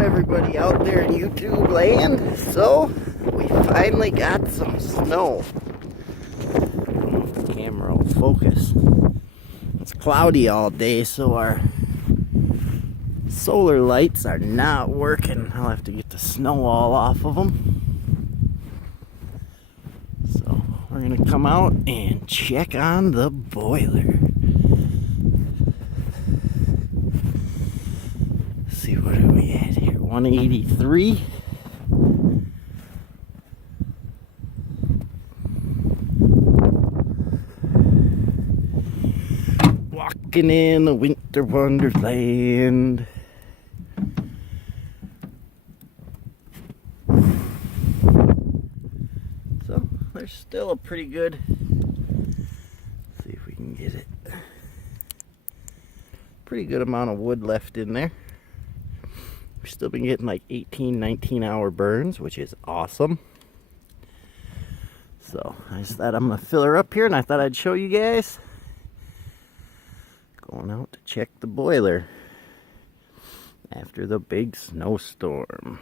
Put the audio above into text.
everybody out there in YouTube land. So, we finally got some snow. I don't know if the camera will focus. It's cloudy all day, so our solar lights are not working. I'll have to get the snow all off of them. So, we're going to come out and check on the boiler. See, what are we at here? 183. Walking in a winter wonderland. So there's still a pretty good, let's see if we can get it, pretty good amount of wood left in there. We've still been getting like 18-19 hour burns, which is awesome. So I just thought I'm gonna fill her up here, and I thought I'd show you guys. Going out to check the boiler after the big snowstorm.